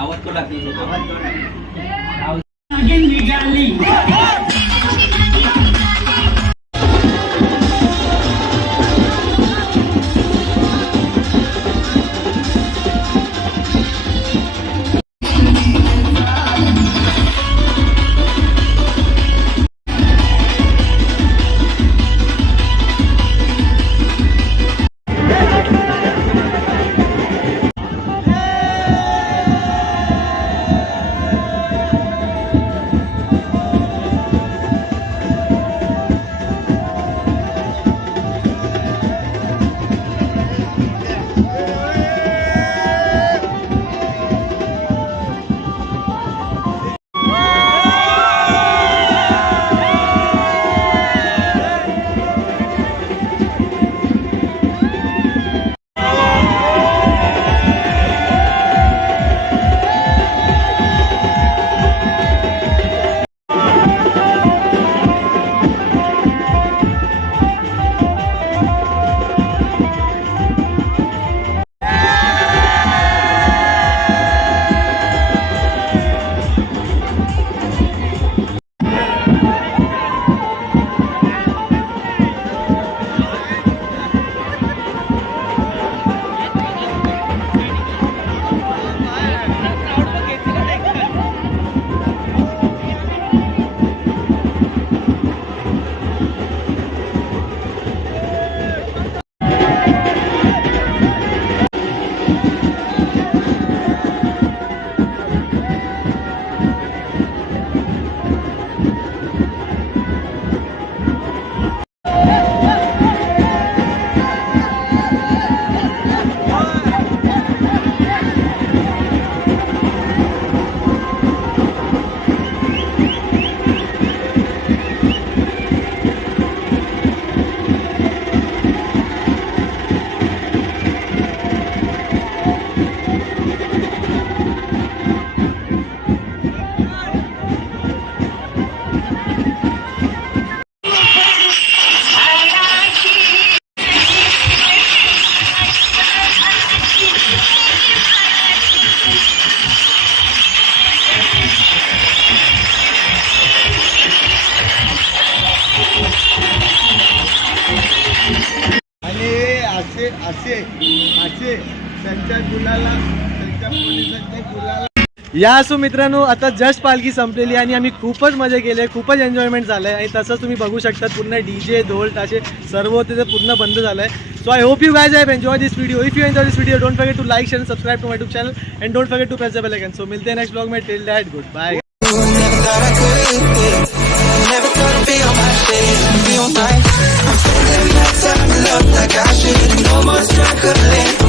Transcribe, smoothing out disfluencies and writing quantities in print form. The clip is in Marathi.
आवत को लागली असे त्यांच्या गुलाला त्यांच्या पोलिसांच्या गुलाला या असो मित्रांनो, आता जस्ट पालखी संपलेली आणि आम्ही खूपच मजा केली आहे, खूपच एन्जॉयमेंट झालं आहे आणि तसंच तुम्ही बघू शकता पूर्ण DJ ढोल ताशे सर्व होते ते पूर्ण बंद झालं आहे. So I hope you guys have enjoy this video. If you enjoy this video don't forget to like share and subscribe to my YouTube channel and don't forget to press the bell icon. So मिलते हैं नेक्स्ट व्लॉग में. Till that goodbye. Never gonna be on my stage and feel nice. I'm feeling that time of love like I should. No more struggling.